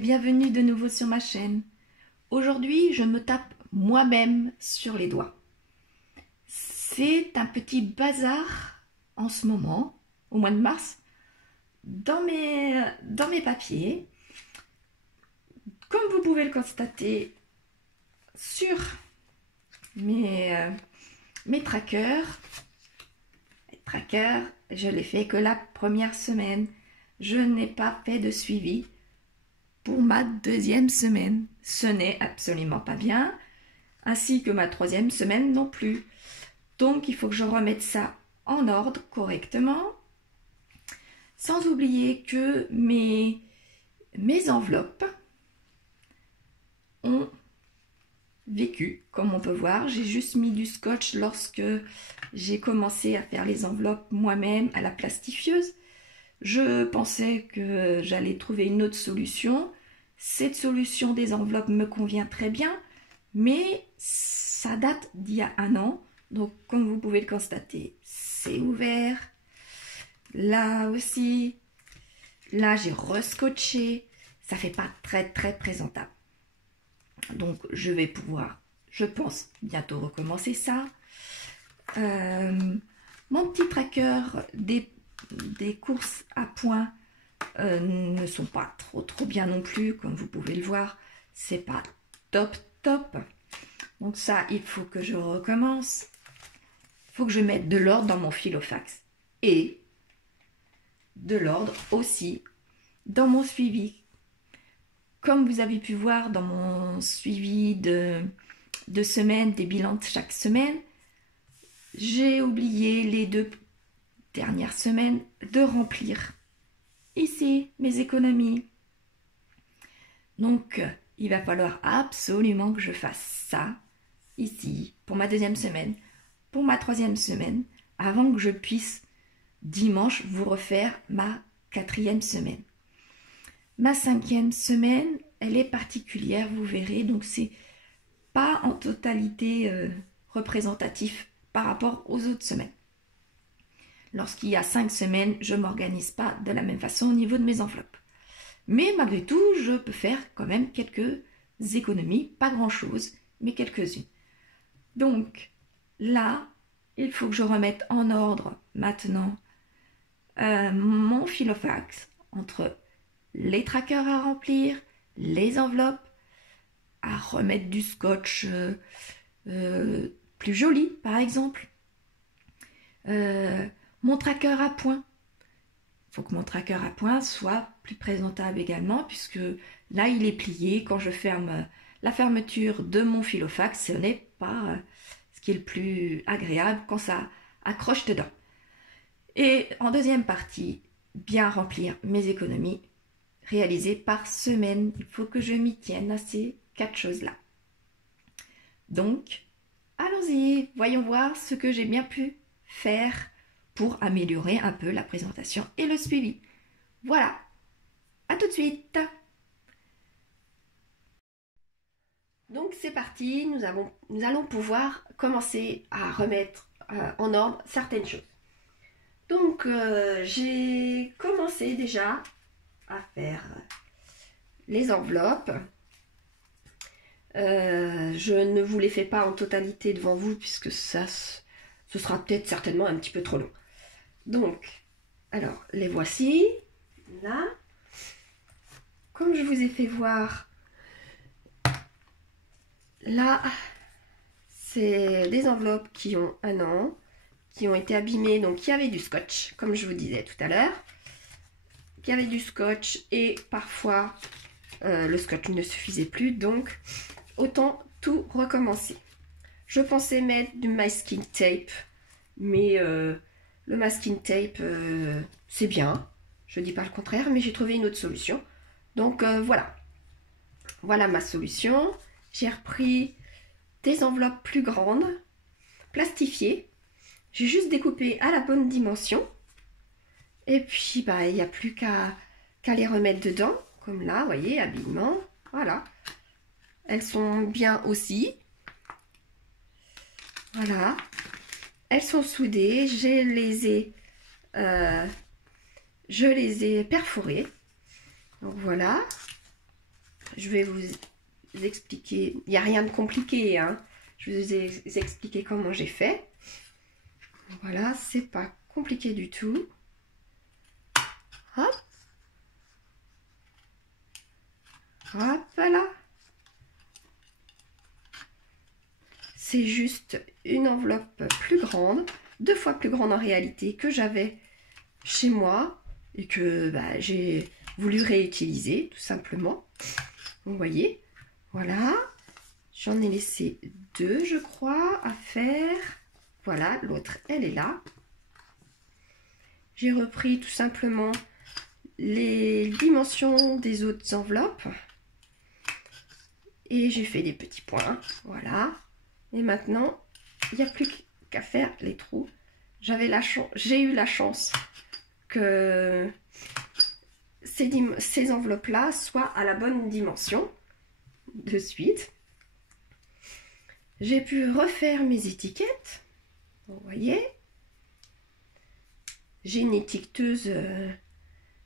bienvenue de nouveau sur ma chaîne. Aujourd'hui, je me tape moi-même sur les doigts. C'est un petit bazar en ce moment, au mois de mars, dans mes papiers. Comme vous pouvez le constater sur mes trackers, je l'ai fait que la première semaine. Je n'ai pas fait de suivi pour ma deuxième semaine. Ce n'est absolument pas bien, ainsi que ma troisième semaine non plus. Donc il faut que je remette ça en ordre correctement, sans oublier que mes enveloppes ont vécu, comme on peut voir. J'ai juste mis du scotch lorsque j'ai commencé à faire les enveloppes moi-même à la plastifieuse. Je pensais que j'allais trouver une autre solution. Cette solution des enveloppes me convient très bien, mais ça date d'il y a 1 an. Donc, comme vous pouvez le constater, c'est ouvert. Là aussi. Là, j'ai rescotché. Ça fait pas très présentable. Donc, je vais pouvoir, je pense, bientôt recommencer ça. Mon petit tracker des courses à points ne sont pas trop bien non plus, comme vous pouvez le voir. C'est pas top. Donc ça, il faut que je recommence. Il faut que je mette de l'ordre dans mon Filofax et de l'ordre aussi dans mon suivi. Comme vous avez pu voir dans mon suivi de semaine, des bilans de chaque semaine, j'ai oublié les 2 dernières semaines de remplir ici mes économies. Donc il va falloir absolument que je fasse ça ici pour ma deuxième semaine, pour ma troisième semaine, avant que je puisse dimanche vous refaire ma 4e semaine. Ma 5e semaine, elle est particulière, vous verrez, donc c'est pas en totalité représentatif par rapport aux autres semaines. Lorsqu'il y a 5 semaines, je ne m'organise pas de la même façon au niveau de mes enveloppes. Mais malgré tout, je peux faire quand même quelques économies, pas grand-chose, mais quelques-unes. Donc là, il faut que je remette en ordre maintenant mon Filofax entre les trackers à remplir, les enveloppes, à remettre du scotch plus joli par exemple. Mon tracker à points. Il faut que mon tracker à points soit plus présentable également, puisque là il est plié. Quand je ferme la fermeture de mon Filofax, ce n'est pas ce qui est le plus agréable quand ça accroche dedans. Et en deuxième partie, bien remplir mes économies réalisées par semaine. Il faut que je m'y tienne à ces 4 choses-là. Donc, allons-y, voyons voir ce que j'ai bien pu faire pour améliorer un peu la présentation et le suivi. Voilà, à tout de suite. Donc c'est parti, nous allons pouvoir commencer à remettre en ordre certaines choses. Donc j'ai commencé déjà à faire les enveloppes. Je ne vous les fais pas en totalité devant vous, puisque ce sera peut-être certainement un petit peu trop long. Donc, alors, les voici, là. Comme je vous ai fait voir, là, c'est des enveloppes qui ont 1 an, qui ont été abîmées, donc il y avait du scotch, comme je vous disais tout à l'heure. Il y avait du scotch et parfois, le scotch ne suffisait plus, donc autant tout recommencer. Je pensais mettre du masking tape, mais le masking tape, c'est bien. Je ne dis pas le contraire, mais j'ai trouvé une autre solution. Donc voilà. Voilà ma solution. J'ai repris des enveloppes plus grandes, plastifiées. J'ai juste découpé à la bonne dimension. Et puis, bah, il n'y a plus qu'à les remettre dedans. Comme là, vous voyez, habillement. Voilà. Elles sont bien aussi. Voilà. Elles sont soudées. Je les ai perforées. Donc voilà. je vais vous expliquer. Il n'y a rien de compliqué, hein. Je vais vous expliquer comment j'ai fait. Voilà, c'est pas compliqué du tout. Hop. Hop là. C'est juste une enveloppe plus grande, 2 fois plus grande en réalité, que j'avais chez moi et que j'ai voulu réutiliser tout simplement. Vous voyez, voilà, j'en ai laissé 2 je crois à faire. Voilà, l'autre elle est là. J'ai repris tout simplement les dimensions des autres enveloppes et j'ai fait des petits points, voilà. Et maintenant, il n'y a plus qu'à faire les trous. J'ai eu la chance que ces enveloppes-là soient à la bonne dimension de suite. J'ai pu refaire mes étiquettes. Vous voyez, j'ai une étiqueteuse,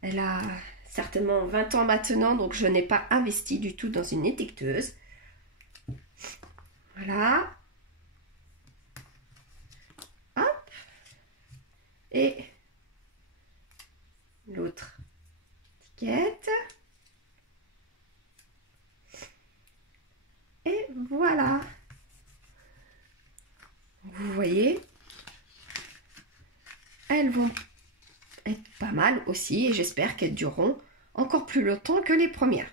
elle a certainement 20 ans maintenant, donc je n'ai pas investi du tout dans une étiqueteuse. Voilà. Hop. Et l'autre étiquette. Et voilà. Vous voyez, elles vont être pas mal aussi et j'espère qu'elles dureront encore plus longtemps que les premières.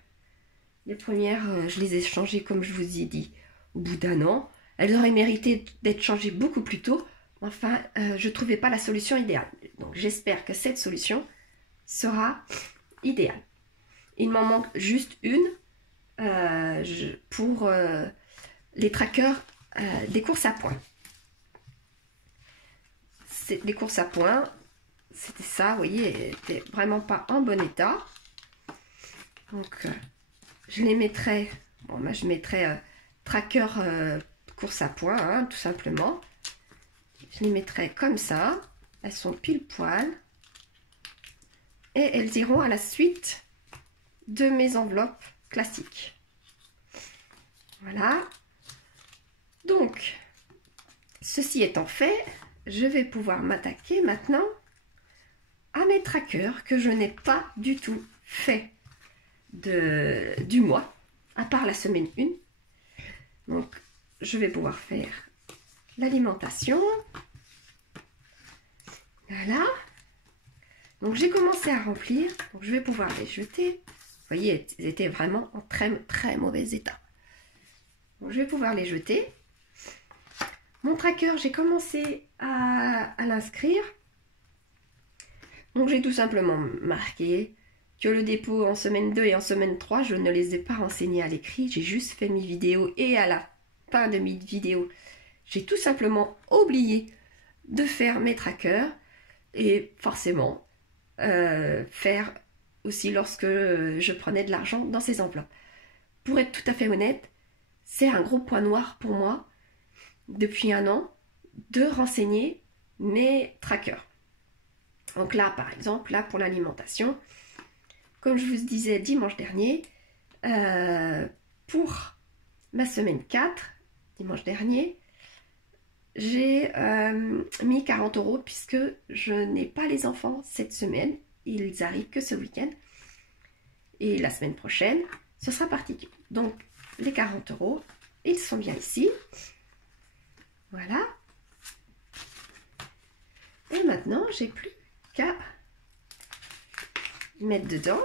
Les premières, je les ai changées comme je vous ai dit au bout d'1 an. Elles auraient mérité d'être changées beaucoup plus tôt. Enfin, je ne trouvais pas la solution idéale. Donc j'espère que cette solution sera idéale. Il m'en manque juste une pour les trackers des courses à points. Les courses à points, c'était ça, vous voyez, elles n'étaient vraiment pas en bon état. Donc, je les mettrai, bon, je mettrai tracker course à points, hein, tout simplement. Je les mettrai comme ça, elles sont pile poil. Et elles iront à la suite de mes enveloppes classiques. Voilà. Donc, ceci étant fait, je vais pouvoir m'attaquer maintenant à mes trackers que je n'ai pas du tout fait du mois, à part la semaine 1. Donc, je vais pouvoir faire l'alimentation. Voilà. Donc, j'ai commencé à remplir. Donc, je vais pouvoir les jeter. Vous voyez, ils étaient vraiment en très, très mauvais état. Donc, je vais pouvoir les jeter. Mon tracker, j'ai commencé à l'inscrire. Donc, j'ai tout simplement marqué que le dépôt en semaine 2 et en semaine 3, je ne les ai pas renseignés à l'écrit. J'ai juste fait mes vidéos et à la fin de mes vidéos, j'ai tout simplement oublié de faire mes trackers et forcément faire aussi lorsque je prenais de l'argent dans ces enveloppes. Pour être tout à fait honnête, c'est un gros point noir pour moi depuis 1 an de renseigner mes trackers. Donc là, par exemple, là pour l'alimentation, comme je vous disais dimanche dernier, pour ma semaine 4, dimanche dernier, j'ai mis 40 € puisque je n'ai pas les enfants cette semaine. Ils arrivent que ce week-end. Et la semaine prochaine, ce sera parti. Donc, les 40 €, ils sont bien ici. Voilà. Et maintenant, j'ai plus qu'à mettre dedans.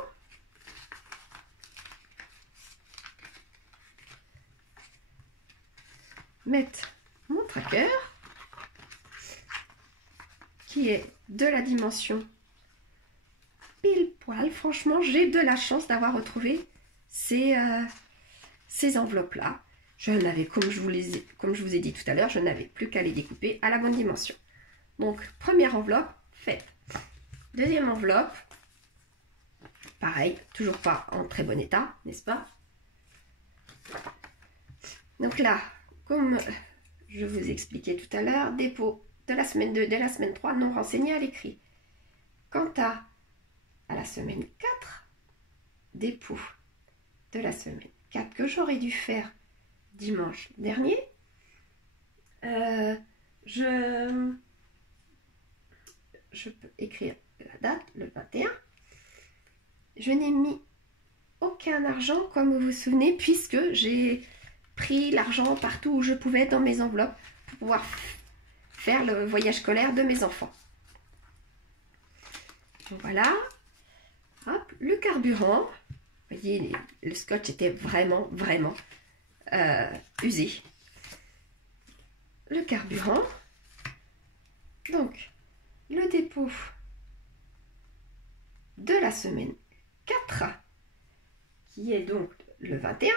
Mettre mon tracker qui est de la dimension pile poil. Franchement, j'ai de la chance d'avoir retrouvé ces enveloppes là. Je n'avais, comme je vous ai dit tout à l'heure, je n'avais plus qu'à les découper à la bonne dimension. Donc, première enveloppe faite. Deuxième enveloppe, pareil, toujours pas en très bon état, n'est-ce pas? Donc là, comme je vous expliquais tout à l'heure, dépôt de la semaine 2, de la semaine 3, non renseigné à l'écrit. Quant à la semaine 4, dépôt de la semaine 4 que j'aurais dû faire dimanche dernier. Je peux écrire la date, le 21. Je n'ai mis aucun argent, comme vous vous souvenez, puisque j'ai pris l'argent partout où je pouvais dans mes enveloppes pour pouvoir faire le voyage scolaire de mes enfants. Donc voilà. Hop, le carburant. Vous voyez, le scotch était vraiment usé. Le carburant. Donc, le dépôt de la semaine 4, qui est donc le 21,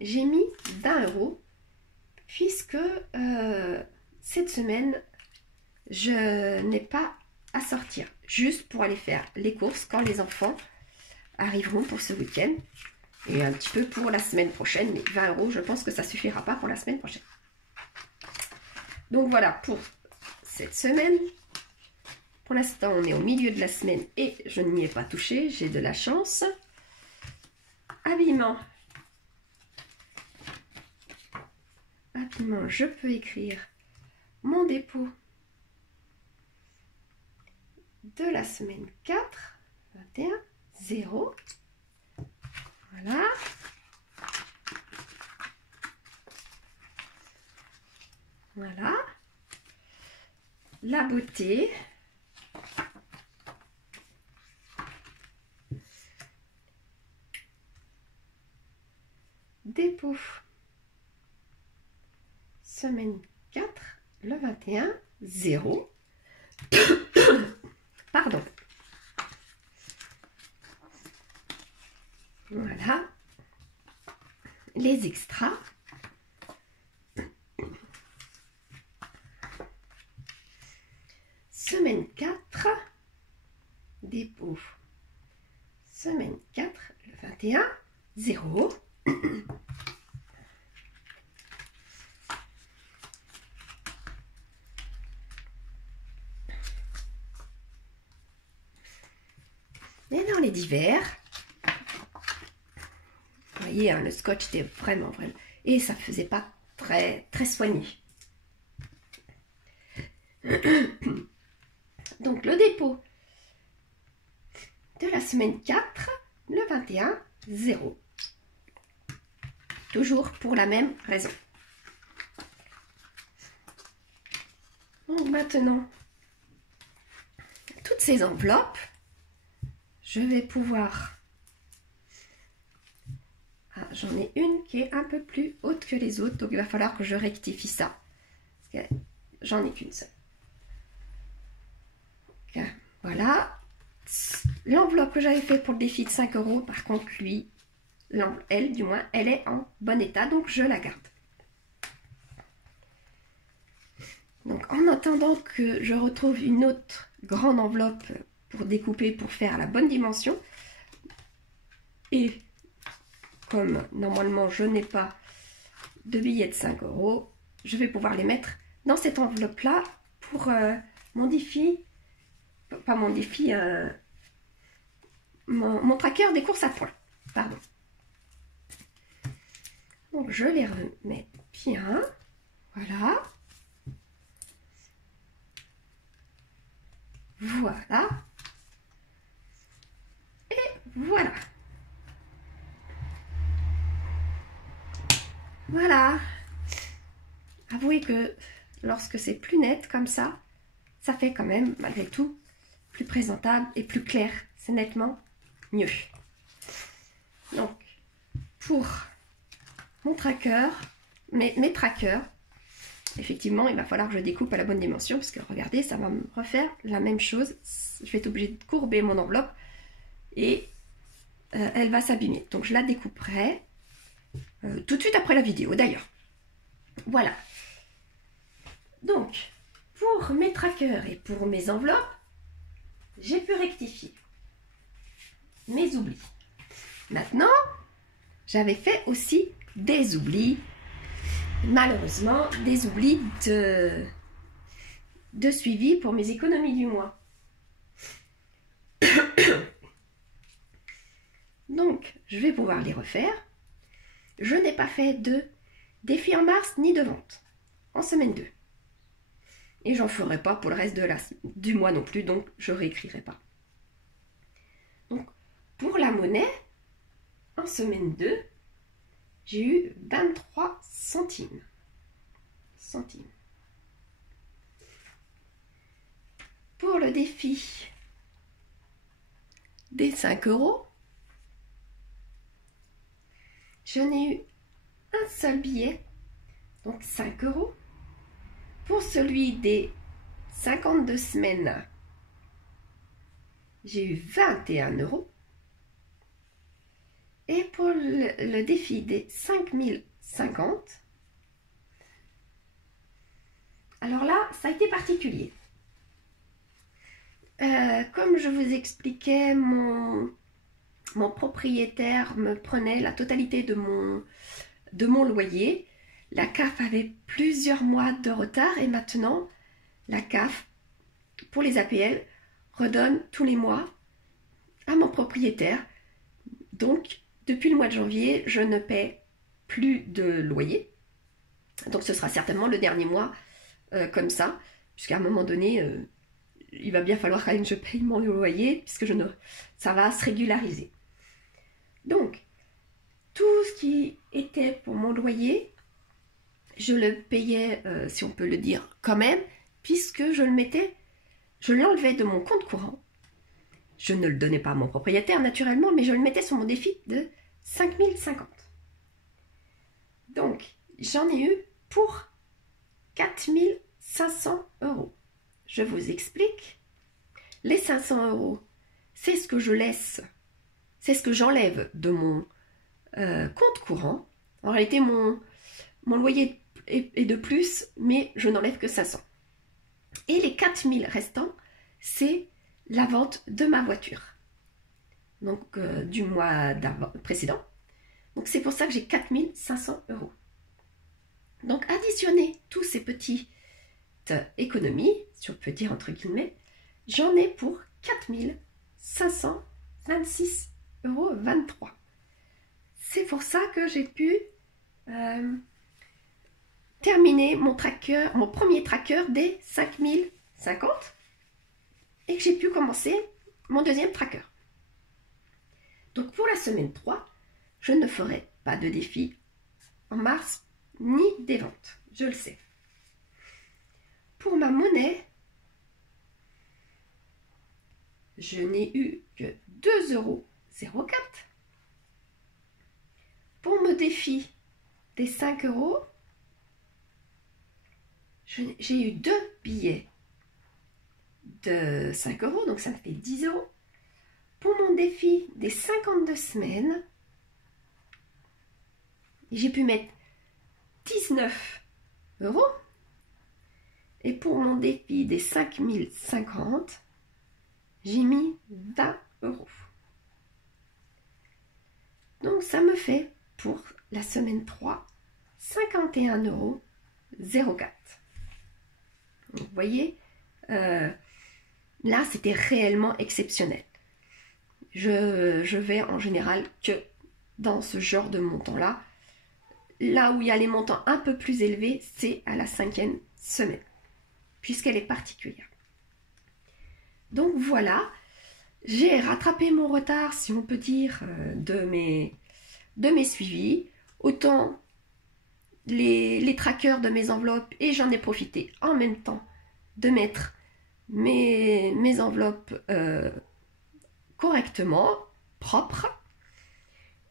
j'ai mis d'1 € puisque cette semaine, je n'ai pas à sortir, juste pour aller faire les courses quand les enfants arriveront pour ce week-end et un petit peu pour la semaine prochaine, mais 20 €, je pense que ça suffira pas pour la semaine prochaine. Donc voilà pour cette semaine. Pour l'instant, on est au milieu de la semaine et je n'y ai pas touché, j'ai de la chance. Habillement. Habillement, je peux écrire mon dépôt de la semaine 4, 21, 0. Voilà. Voilà. La beauté. Dépôt. Semaine 4, le 21, 0. Pardon. Voilà. Les extras. Semaine 4, dépôt. Semaine 4, le 21, 0. Et dans les divers, vous voyez, hein, le scotch était vraiment. Et ça ne faisait pas très soigné. Donc le dépôt de la semaine 4, le 21, 0. Toujours pour la même raison. Donc maintenant, toutes ces enveloppes, je vais pouvoir... Ah, j'en ai une qui est un peu plus haute que les autres, donc il va falloir que je rectifie ça. Parce que j'en ai qu'une seule. Donc, voilà. L'enveloppe que j'avais fait pour le défi de 5 €, par contre, lui, elle, du moins, elle est en bon état, donc je la garde. Donc, en attendant que je retrouve une autre grande enveloppe pour découper, pour faire la bonne dimension, et comme normalement je n'ai pas de billets de 5 €, je vais pouvoir les mettre dans cette enveloppe-là pour mon défi, pas mon défi, mon tracker des courses à points. Pardon. Donc je les remets bien. Voilà. Voilà. Et voilà. Voilà. Avouez que lorsque c'est plus net comme ça fait quand même, malgré tout, plus présentable et plus clair. C'est nettement mieux. Donc, pour mon tracker, mes trackers, effectivement, il va falloir que je découpe à la bonne dimension, parce que regardez, ça va me refaire la même chose. Je vais être obligée de courber mon enveloppe et elle va s'abîmer. Donc, je la découperai tout de suite après la vidéo, d'ailleurs. Voilà. Donc, pour mes trackers et pour mes enveloppes, j'ai pu rectifier mes oublis. Maintenant, j'avais fait aussi des oublis. Malheureusement, des oublis de suivi pour mes économies du mois. Donc, je vais pouvoir les refaire. Je n'ai pas fait de défi en mars ni de vente en semaine 2. Et j'en ferai pas pour le reste du mois non plus, donc je réécrirai pas. Donc, pour la monnaie, en semaine 2, j'ai eu 23 centimes. Pour le défi des 5 €, je n'ai eu un seul billet, donc 5 €. Pour celui des 52 semaines, j'ai eu 21 €. Et pour le défi des 5050, alors là, ça a été particulier. Comme je vous expliquais, mon propriétaire me prenait la totalité de mon loyer. La CAF avait plusieurs mois de retard et maintenant, la CAF, pour les APL, redonne tous les mois à mon propriétaire. Donc, depuis le mois de janvier, je ne paie plus de loyer. Donc, ce sera certainement le dernier mois comme ça, puisqu'à un moment donné, il va bien falloir quand même que je paye mon loyer, puisque ça va se régulariser. Donc, tout ce qui était pour mon loyer, je le payais, si on peut le dire, quand même, puisque je l'enlevais de mon compte courant. Je ne le donnais pas à mon propriétaire, naturellement, mais je le mettais sur mon défi de 5050. Donc, j'en ai eu pour 4500 €. Je vous explique. Les 500 €, c'est ce que je laisse, c'est ce que j'enlève de mon compte courant. En réalité, mon loyer est de plus, mais je n'enlève que 500. Et les 4000 restants, c'est la vente de ma voiture. Donc, du mois précédent. Donc, c'est pour ça que j'ai 4500 €. Donc, additionner tous ces petites économies, si on peut dire entre guillemets, j'en ai pour 4526,23 €. C'est pour ça que j'ai pu terminer mon premier tracker des 5050 et que j'ai pu commencer mon deuxième tracker. Donc pour la semaine 3, je ne ferai pas de défi en mars ni des ventes, je le sais. Pour ma monnaie, je n'ai eu que 2,04 €. Pour mon défi des 5 €, j'ai eu 2 billets de 5 €, donc ça me fait 10 €. Pour mon défi des 52 semaines, j'ai pu mettre 19 €. Et pour mon défi des 5050, j'ai mis 20 €. Donc ça me fait pour la semaine 3, 51,04 €. Vous voyez, là c'était réellement exceptionnel. Je vais en général que dans ce genre de montant-là. Là où il y a les montants un peu plus élevés, c'est à la 5e semaine, puisqu'elle est particulière. Donc voilà, j'ai rattrapé mon retard, si on peut dire, de mes suivis. Autant les trackers de mes enveloppes, et j'en ai profité en même temps de mettre mes enveloppes correctement, propres,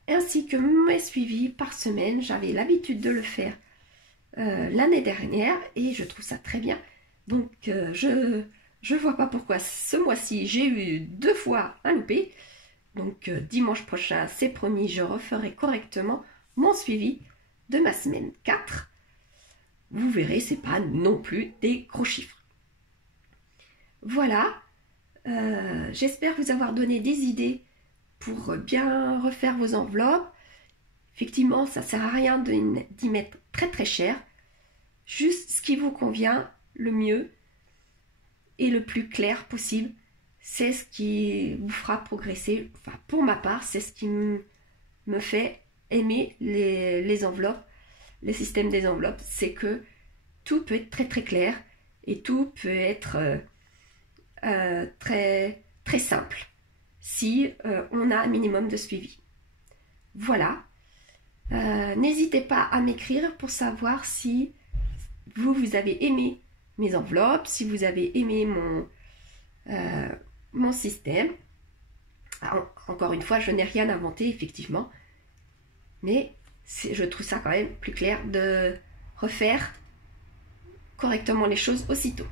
ainsi que mes suivis par semaine. J'avais l'habitude de le faire l'année dernière et je trouve ça très bien. Donc je vois pas pourquoi ce mois-ci j'ai eu 2 fois un loupé. Donc dimanche prochain, c'est promis, je referai correctement mon suivi de ma semaine 4. Vous verrez, c'est pas non plus des gros chiffres. Voilà, j'espère vous avoir donné des idées pour bien refaire vos enveloppes. Effectivement, ça ne sert à rien d'y mettre très très cher. Juste ce qui vous convient le mieux et le plus clair possible. c'est ce qui vous fera progresser. Enfin, pour ma part, c'est ce qui me fait aimer les enveloppes, les systèmes des enveloppes. C'est que tout peut être très très clair et tout peut être très, très simple si on a un minimum de suivi. Voilà. N'hésitez pas à m'écrire pour savoir si vous avez aimé mes enveloppes, si vous avez aimé mon système. Encore une fois, je n'ai rien inventé, effectivement. Mais je trouve ça quand même plus clair de refaire correctement les choses aussitôt.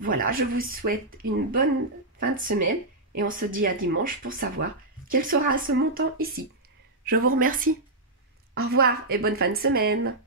Voilà, je vous souhaite une bonne fin de semaine et on se dit à dimanche pour savoir quel sera ce montant ici. Je vous remercie. Au revoir et bonne fin de semaine.